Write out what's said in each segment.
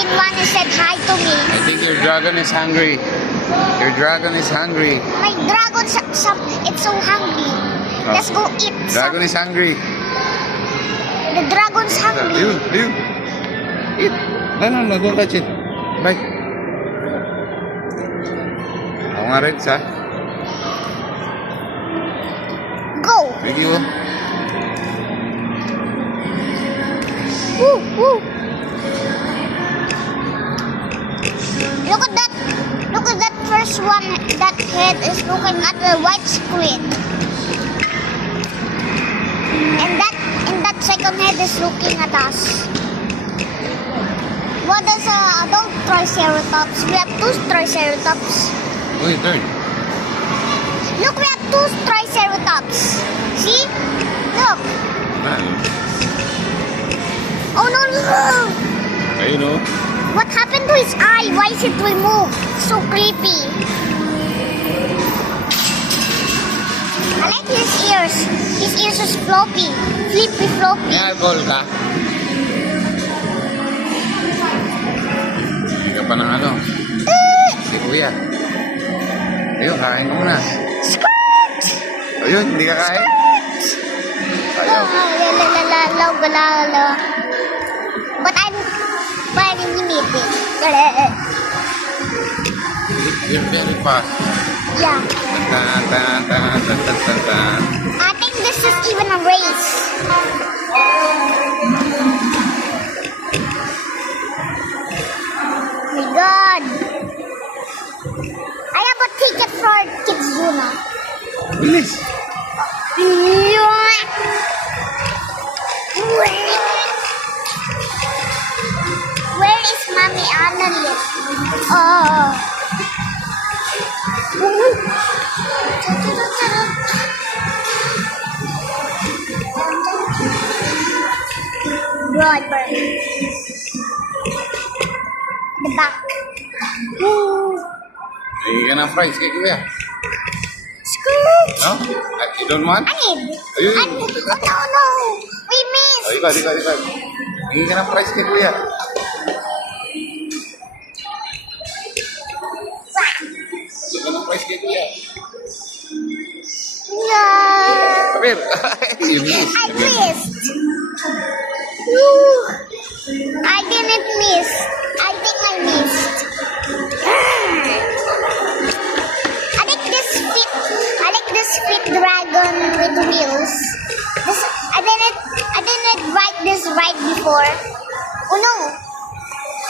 green one who said hi to me. I think your dragon is hungry. Your dragon is hungry. My dragon, it's so hungry. Oh. Let's go eat. Dragon is hungry. The dragon's hungry. You. Eat. No, don't touch it. Bye. Ako nga rin, sa. Go. Thank you. Woo. Look at that first one. That head is looking at the white screen. And that second head is looking at us. What does adult Triceratops? We have 2 Triceratops. Uy, turn. Look, we have 2 Triceratops. See? Look. Oh no! Ayun o. What happened to his eye? Why is it removed? So creepy. I like his ears. His ears is floppy. Flippy floppy. May alcohol ka? Hindi ka pa ng ano? Si Kuya. Ayun, kain mo muna. Skirt! Ayun, hindi ka kain? Ayaw. La. But I'm very limited. You're very fast. Yeah. Tan. I think this is even a race. My God. I have a ticket for Kids Zuna. Bilis. Where is Mommy Annalise? Oh. Driver. The back. Hindi ka ng fries kay Kuya. Scoot. No? You don't want? I need. Ayun. Oh no. We missed. Oh, ikaw. Hindi ka ng fries kay Kuya. Hindi ka ng fries kay Kuya. Yeah. Come here. You missed. I missed. Woo. I didn't miss. I think I missed. I like this fit dragon with wheels. I didn't ride this ride before. Oh no.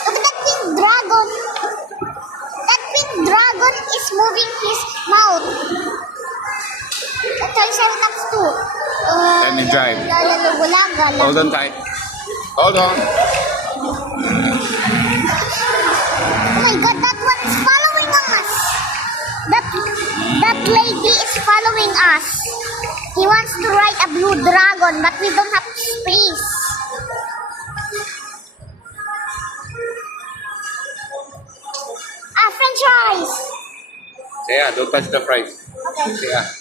Look at that pink dragon. That pink dragon is moving his mouth. That Triceratops too. Let me drive. Gala. Hold on tight. Hold on. Oh my God, that one is following us. That lady is following us. He wants to ride a blue dragon, but we don't have space. French fries. Say don't touch the fries. Okay. Say